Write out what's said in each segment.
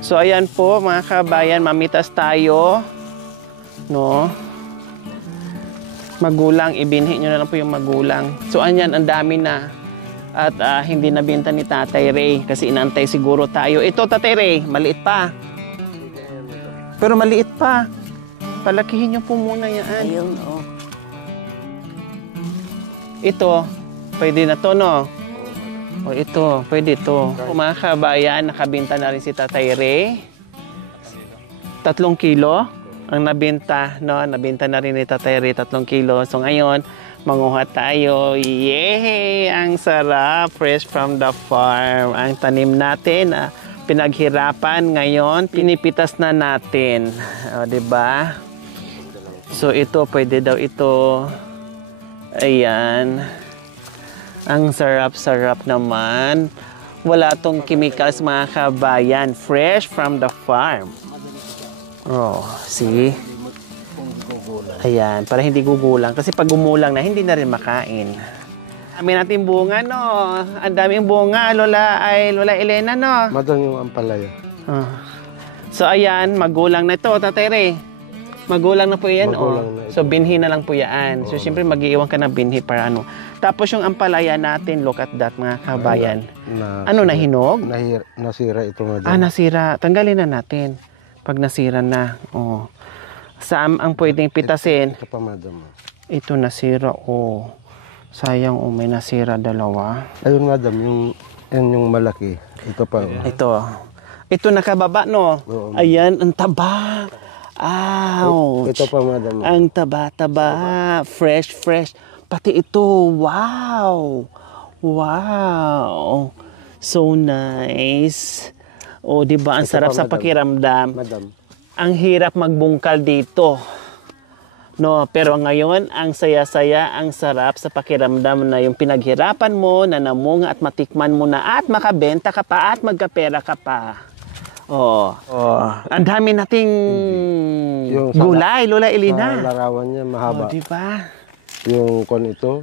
So ayan po mga kabayan, mamitas tayo, no? Magulang, ibinhi nyo na lang po yung magulang. So ayan, ang dami na. At hindi nabenta ni Tatay Ray kasi inantay siguro tayo. Ito Tatay Ray, maliit pa. Pero maliit pa. Palakihin nyo po muna yan. Ayun, oh. Ito, pwede na to, no? O ito, pwede to. Mga kabayan, nakabenta na rin si Tatay Ray. 3 kilo ang nabenta, no? Nabenta na rin ni Tatay Ray 3 kilo. So ngayon, manguha tayo. Yay! Ang sarap! Fresh from the farm. Ang tanim natin, pinaghirapan ngayon, pinipitas na natin. O, diba? So ito, pwede daw ito. Ayan. Ang sarap-sarap naman. Wala tong chemicals mga kabayan. Fresh from the farm. Oh, see? Ayan, para hindi gugulang. Kasi pag gumulang na, hindi na rin makain. Dami natin bunga, no? Ang daming bunga, Lola Elena, no? Madam yung ampalaya. Oh. So, ayan, magulang na ito, Tatay Ray. Magulang na po yan, So, binhi na lang po yan. So, siyempre, mag-iiwan ka ng binhi para ano. Tapos, yung ampalaya natin, look at that, mga kabayan. Nahinog? Nasira ito, madam. Nasira. Tanggalin na natin. Pag nasira na, Saan ang pwedeng pitasin? Ito pa, madam. Ito nasira, Sayang, may nasira 2. Ayun, madam, yung malaki. Ito pa, Ito nakababa, no? Oo. Ayan, ang taba. Ouch! Ito pa, madam. Ang taba-taba. Fresh. Pati ito. Wow! Wow! So nice. Diba? Ang sarap sa pakiramdam. Madam. Ang hirap magbungkal dito. No, pero ngayon, ang saya-saya, ang sarap sa pakiramdam na yung pinaghirapan mo, na namunga at matikman mo na at makabenta ka pa at magkapera ka pa. Ang dami nating gulay, Lola Elena. Sa larawan niya, mahaba. Diba? Yung ito,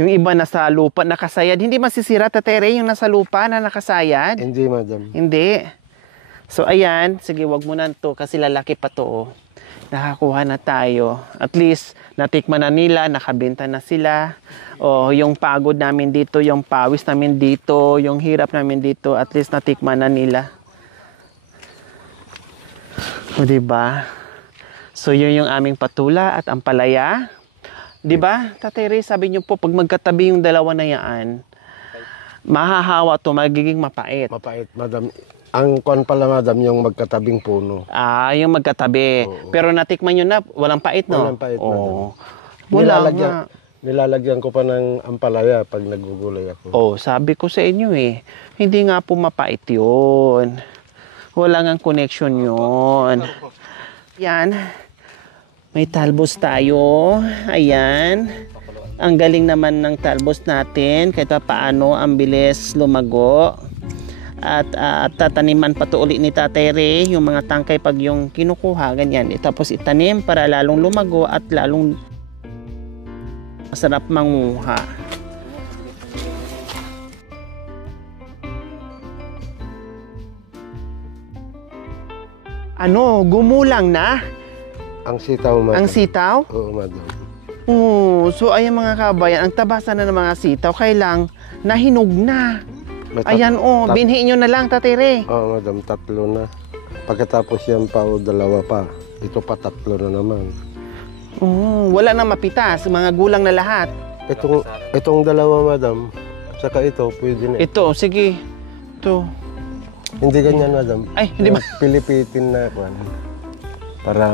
Yung iba nasa lupa, nakasayad. Hindi masisira, Tatay Ray, yung nasa lupa na nakasayad? Hindi, madam. Hindi. So, ayan. Sige, wag mo na to kasi lalaki pa to. Nakakuha na tayo. At least, natikman na nila, nakabenta na sila. Yung pagod namin dito, yung pawis namin dito, yung hirap namin dito, at least natikman na nila. Diba? So, yun yung aming patula at ampalaya. Diba, Tatay Ray, sabi niyo po, pag magkatabi yung dalawa na yan, mahahawa to, magiging mapait. Mapait, madam. Ang kon pala, madam, yung magkatabing puno. Yung magkatabi. Oo. Pero natikman nyo na, walang pait, no? Walang pait, madam. Wala nga. Nilalagyan ko pa ng ampalaya pag nagugulay ako. Sabi ko sa inyo hindi nga po mapait yun. Wala nga connection yun. Yan. May talbos tayo. Ayan. Ang galing naman ng talbos natin. Kahit paano, ang bilis lumago. At tataniman pa to ulit ni Tatay Ray. Yung mga tangkay pag yung kinukuha, ganyan. Tapos itanim para lalong lumago at lalong masarap manguha. Gumulang na? Ang sitaw, madam. Ang sitaw? Oo, madam. So ayan mga kabayan, ang tabasa na ng mga sitaw, kailang nahinog na. Ayan binhi nyo na lang, Tatay Ray. Oo, madam, 3 na. Pagkatapos yan pa, 2 pa. Ito pa 3 na naman. Wala na mapitas, mga gulang na lahat. Itong 2, madam. Saka ito, pwede na. Ito, sige. Ito. Hindi ganyan, madam. Ay, hindi ba? Pilipitin na ako. Para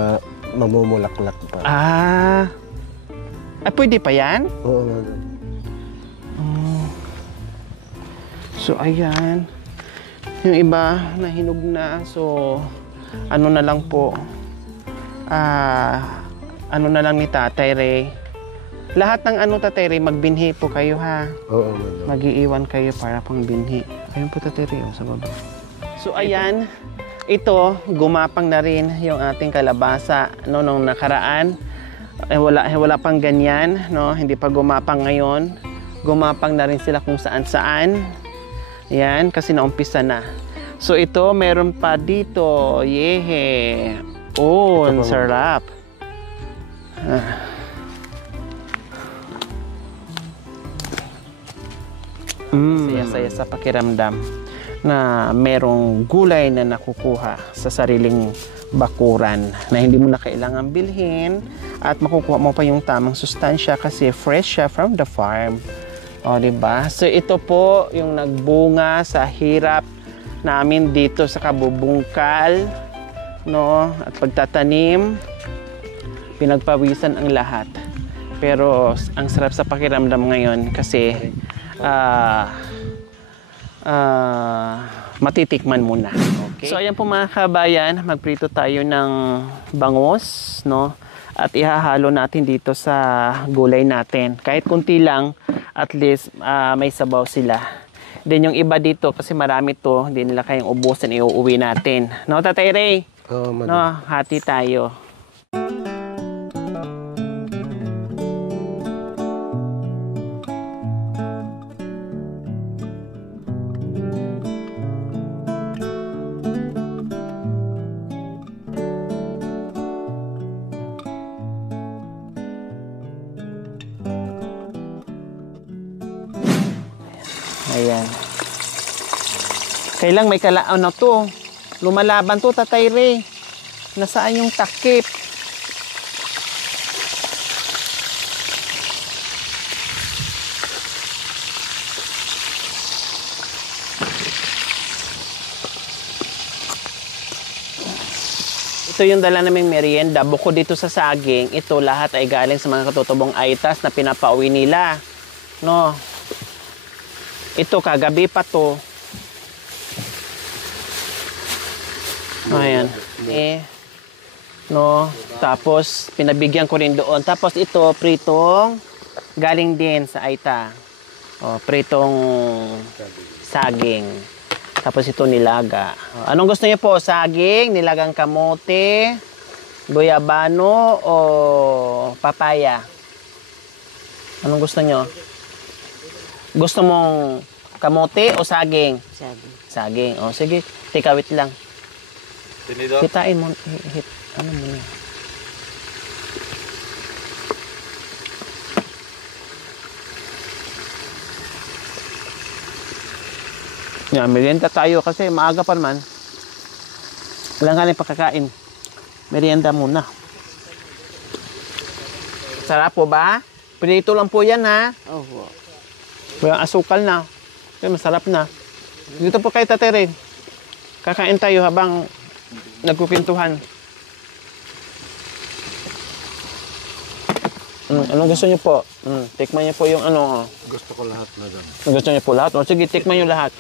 mamumulaklak pa. Pwede pa yan? Oo, madam. So, ayan. Yung iba, nahinog na. So, ano na lang po. Ano na lang ni Tatay Ray. Lahat ng Tatay Ray, magbinhi po kayo, ha? Oo, madam. Mag-iiwan kayo para pang binhi. Ayun po, Tatay Ray, sa baba. So, ayan. Ito, gumapang na rin yung ating kalabasa nung nakaraan. Wala pang ganyan, no? Hindi pa gumapang ngayon. Gumapang na rin sila kung saan-saan. Yan, kasi naumpisa na. So ito, meron pa dito. Yehe. Oh, ang sarap. Saya-saya sa pakiramdam na merong gulay na nakukuha sa sariling bakuran na hindi mo na kailangan bilhin at makukuha mo pa yung tamang sustansya kasi fresh siya from the farm. O, diba? So, ito po yung nagbunga sa hirap namin dito sa kabubungkal, no? At pagtatanim, pinagpawisan ang lahat. Pero, ang sarap sa pakiramdam ngayon kasi matitikman muna. Okay? So, ayan po mga kabayan, magprito tayo ng bangus, no? At ihahalo natin dito sa gulay natin. Kahit kunti lang, at least may sabaw sila. Then yung iba dito, kasi marami to, hindi nila kayang ubusin, iuuwi natin. No, Tatay Ray? Oo, No, hati tayo. Ayan. Kailang may kalaan na to. Lumalaban to, Tatay Ray. Nasaan yung takip? Ito yung dala naming merienda. Bukod dito sa saging, ito lahat ay galing sa mga katutubong aitas na pinapauwi nila. No? Ito, kagabi pa to. Ayan. No? Tapos, pinabigyan ko rin doon. Tapos ito, pritong galing din sa Aita. O, pritong saging. Tapos ito, nilaga. O, anong gusto niyo po? Saging, nilagang kamote, guyabano, o papaya? Anong gusto niyo? Gusto mong kamote o saging? Saging. Saging. O, sige. Tikawit lang. Tinidor? Hitain mo. Ano mo na? Yan, merienda tayo kasi maaga pa naman. Wala nga rin pakakain. Merienda muna. Sarap po ba? Pinito lang po yan, ha? Opo. Walang asukal na. Kaya masarap na. Dito po kayo, Tatay Ray. Kakain tayo habang nagkukintuhan. Anong gusto niyo po? Tikman niyo po yung ano. Gusto ko lahat na dyan. Gusto niyo po lahat? O sige, tikman niyo lahat.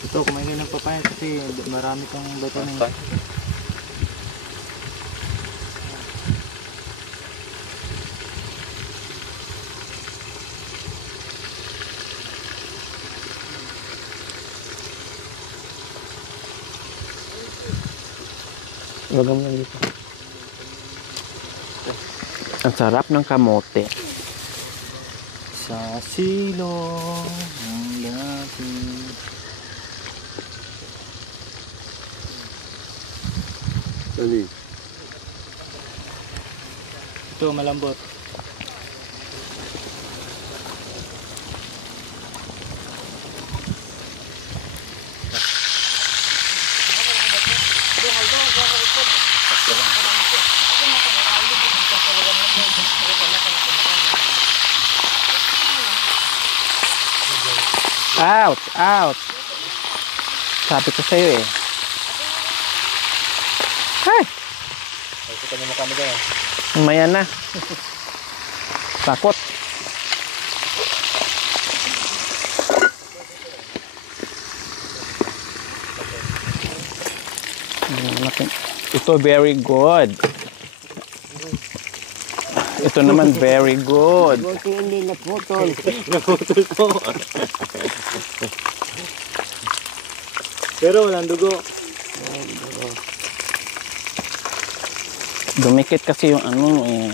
Ito, kumain kayo ng papaya kasi marami kang vitamin. Lagam lang dito. Ang sarap ng kamote. Sa silong ng lapis. Dali. Ito, malambot. Out! Out! Sabi ko sa'yo eh. Hi! Kita mo mukha mo dyan. Umaya na. Takot. Ito very good. Ito naman very good. Buti hindi naputol. Naputol po. Pero walang dugo. Dumikit kasi yung ano eh.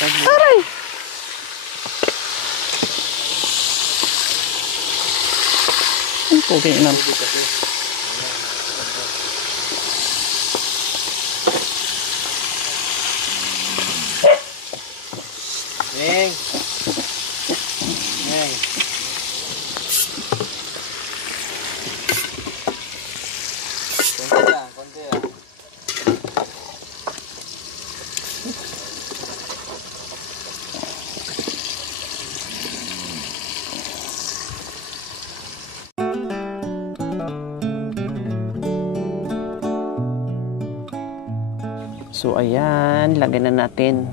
Aray! Okay na. Neng! Neng! Konti lang, konti lang. So ayan, lagyan na natin.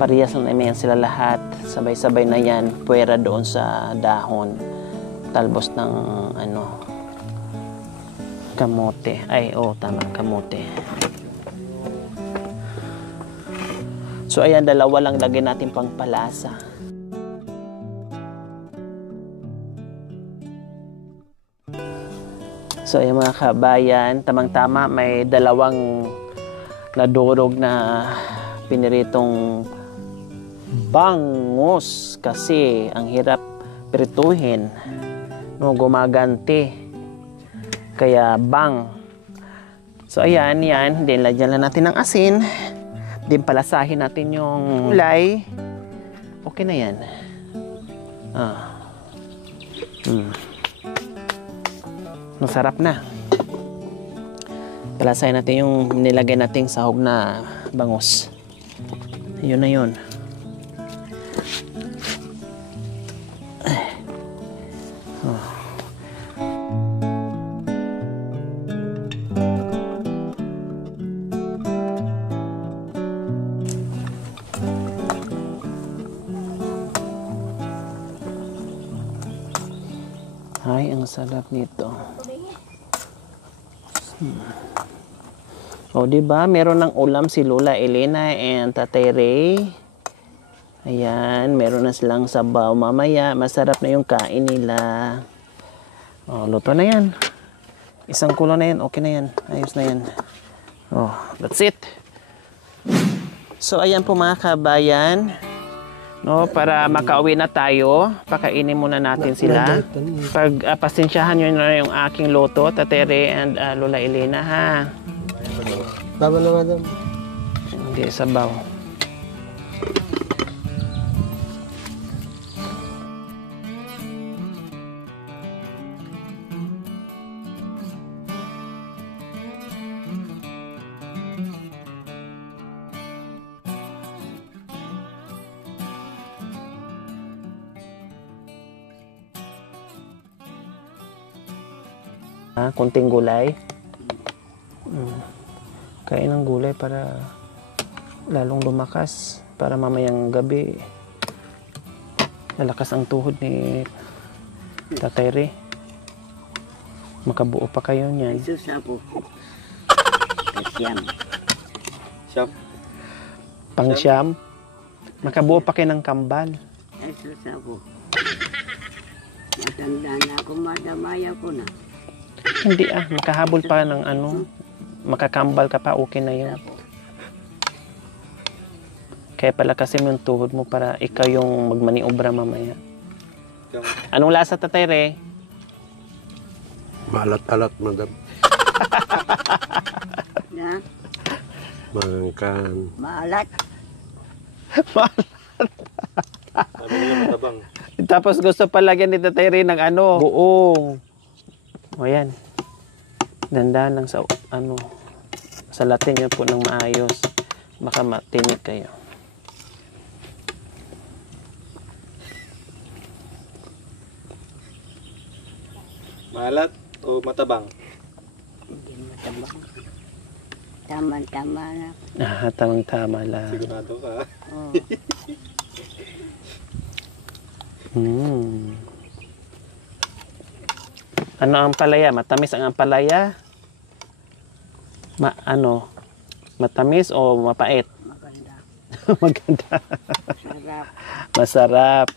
Parehas na naman sila lahat. Sabay-sabay na yan. Puwera doon sa dahon. Talbos ng ano, kamote. Ay, tama, kamote. So ayan, dalawa lang lagyan natin pang palasa. So ayan mga kabayan, tamang-tama may dalawang nadurog na piniritong bangus kasi ang hirap prituhin, no, gumaganti, kaya bang. So ayan, yan, din lagyan lang natin ng asin, din palasahin natin yung gulay. Okay na yan. Masarap na. Palasahin natin yung nilagay nating sahog na bangus. Yun na yun. Ay, ang sarap nito. O, diba? Meron ng ulam si Lola Elena and Tatay Ray. Ayan, meron na silang sabaw. Mamaya, masarap na yung kain nila. O, luto na yan. Isang kulo na yan. Okay na yan. Ayos na yan. Oh, that's it. So, ayan po mga kabayan. No, para makauwi na tayo, pakainin muna natin sila. Pasensyahan nyo na yung aking luto, Tatay Ray and Lola Elena, ha? Tama na, madam. Hindi, sabaw. Kunting gulay. Kain ng gulay para lalong lumakas, para mamayang gabi lalakas ang tuhod ni Tatay Ray. Makabuo pa kayo niyan. Susapo. Kasyam. Siyam? Pangsyam. Makabuo pa kayo ng kambal. Ay, susapo. Matanda na ako, madamaya ko na. Hindi makahabol pa ng ano, makakambal ka pa, okay na yun. Kaya pala kasi yung tuhod mo para ikaw yung magmaniobra mamaya. Anong lasa, Tatay Ray? Malat-alat, madam. Na? Mangkan. Maalat. Sabi nila matabang. Tapos gusto pa lagyan ni Tatay Ray ng ano, buong. O yan. Dandan lang sa ano, salatin niyo po ng maayos. Baka matinig kayo. Malat o matabang? Hindi matabang. Tama-tama na. Tamang-tama lang. Sigurado ka. Oh. Ano ang palaya? Matamis ang palaya? Matamis o mapait? Maganda. Maganda. Sarap. Masarap.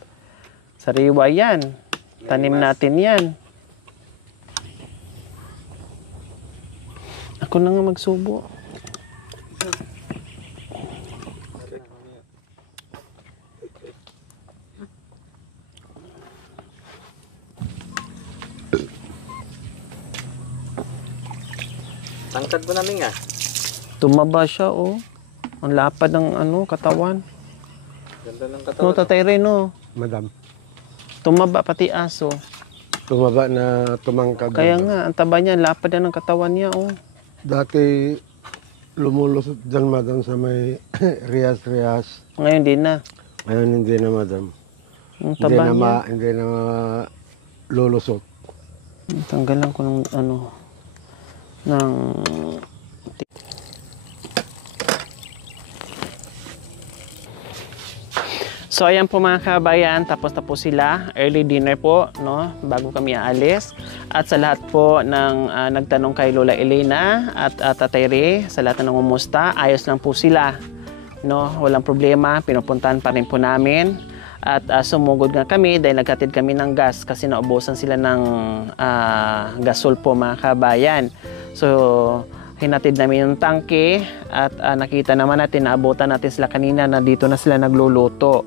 Sariwa yan. Tanim natin yan. Ako na nga magsubo. Tangkad mo namin nga. Tumaba siya, oh. Ang lapad ng katawan. Ganda ng No, katawan. Tatay Ray, no? Madam. Tumaba pati aso. Tumaba na tumangkad. Kaya nga, ang taba niya, lapad na ng katawan niya, oh. Dati lumulusot dyan, madam, sa may riyas-riyas. Ngayon din na. Ngayon hindi na, madam. Ang taba niya. Hindi na lulusot. Tanggalan ko ng ng So ayan po mga kabayan, tapos na po sila, early dinner po, no, bago kami aalis. At sa lahat po ng nagtanong kay Lola Elena at Tatay Ray, sa lahat ng nangumusta, ayos lang po sila, no, walang problema, pinupuntahan pa rin po namin. At sumugod nga kami dahil naghatid kami ng gas kasi naubusan sila ng gasol po mga kabayan. So hinatid namin yung tangke at nakita naman natin, naabutan natin sila kanina na dito na sila nagluluto.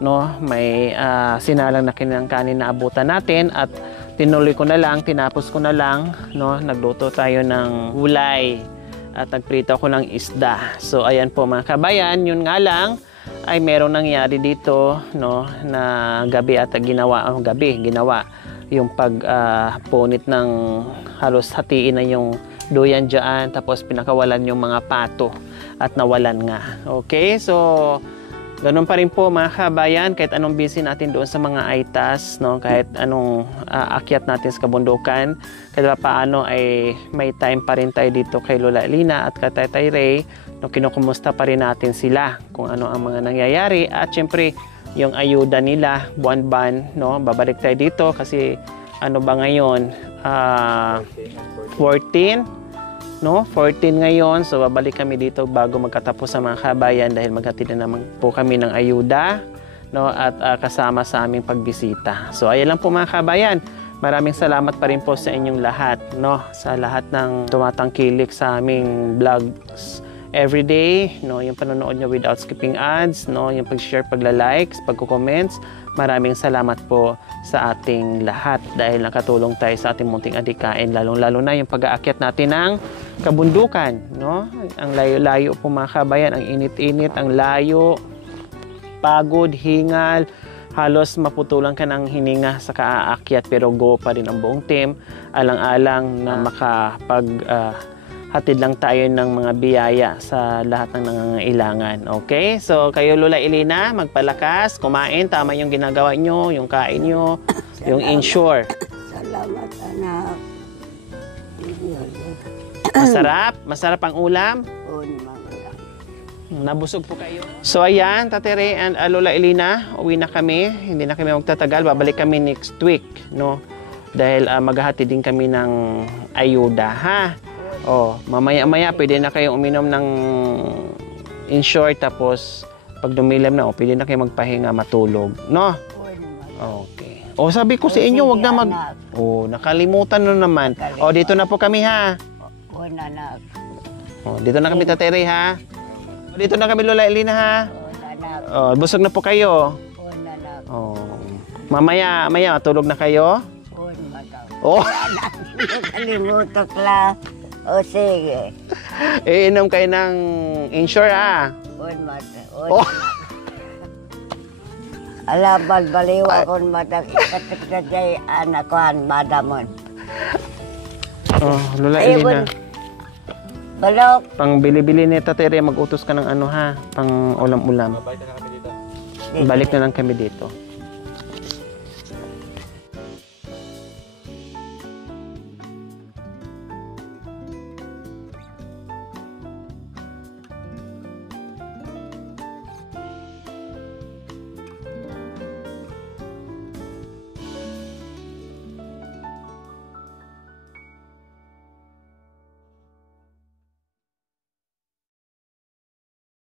No, may sinalang na kanin na abutan natin at tinuloy ko na lang, tinapos ko na lang, no, nagluto tayo ng gulay at nagprito ko ng isda. So ayan po mga kabayan, yun nga lang ay merong nangyari dito, no, na ginawa yung pagpunit ng halos hatiin na yung duyan dyan, tapos pinakawalan yung mga pato at nawalan nga. Okay, so ganun pa rin po mga kabayan, kahit anong busy natin doon sa mga aitas, no, kahit anong akyat natin sa kabundukan, kahit paano ay may time pa rin tayo dito kay Lola Elena at kay Tatay Ray, no, kinukumusta pa rin natin sila kung ano ang mga nangyayari at syempre yung ayuda nila buwan-buwan, no, babalik tayo dito kasi ano ba ngayon, 14, no, 14 ngayon, so babalik kami dito bago magkatapos sa mga kabayan dahil maghatid na naman po kami ng ayuda, no, at kasama sa aming pagbisita. So ayan lang po mga kabayan, maraming salamat pa rin po sa inyong lahat, no, sa lahat ng tumatangkilik sa aming vlogs everyday, no, yung panonood nyo without skipping ads, no, yung pag-share, pagla-likes, pagko-comments. Maraming salamat po sa ating lahat dahil nakatulong tayo sa ating munting adikain, lalong-lalo na yung pag-aakyat natin ng kabundukan, no? Ang layo-layo po mga kabayan, ang init-init, ang layo, pagod, hingal, halos maputulan ka ng hininga sa kaaakyat pero go pa rin ang buong team, alang-alang na hatid lang tayo ng mga biyaya sa lahat ng nangangailangan. Okay? So, kayo Lola Elena, magpalakas, kumain, tama yung ginagawa nyo, yung kain nyo, yung insure. Salamat, anak. Masarap? Masarap ang ulam? Oo naman, anak. Nabusog po kayo. So, ayan, Tate Ray and Lola Elena, uwi na kami. Hindi na kami magtatagal. Babalik kami next week, no? Dahil maghahatid din kami ng ayuda, ha? Oh, mamaya-maya pwede na kayo uminom ng insure tapos pag dumilim na, pwede na kayo magpahinga, matulog, no? Oo naman. Okay. Oh, sabi ko sa inyo, wag na mag... Oh, nakalimutan na naman. Oh, dito na po kami, ha? Oo, anak. Oh, dito na kami, Tatay Ray, ha? Oh, dito na kami, Lola Elena, ha? Oo, anak. Oh, busog na po kayo. Oo, anak. Oh. Mamaya, matulog na kayo? Oo naman. Oh, Nakalimutan ko lang. O sige. iinom kayo ng insure, ha? Oo naman. Oh. Alaban baliwa kon matak ikatik na jay anak ko han madamon. Oh, Lola Elena. Balok. Pang bili-bili ni Tatay Ray, mag-utos ka ng ano, ha? Pang ulam-ulam. Babalik na kami dito. Balik na lang kami dito.